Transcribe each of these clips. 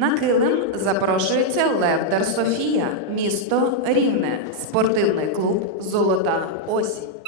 На килим запрошується Левдар Софія, місто Рівне, спортивний клуб Золота осінь.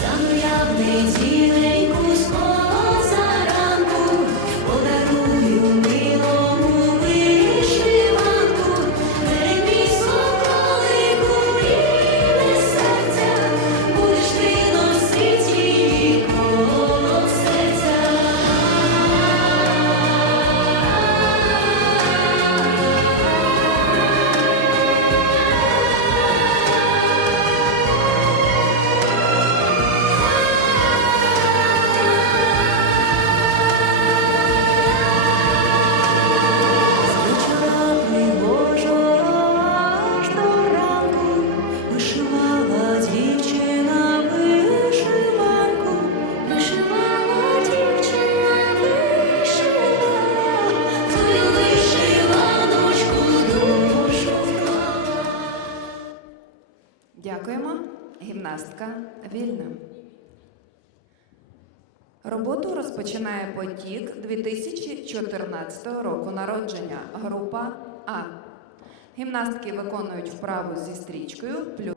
Стану я в неділеньку Дякуємо. Гімнастка вільна. Роботу розпочинає потік 2014 року народження. Група А. Гімнастки виконують вправу зі стрічкою плюс.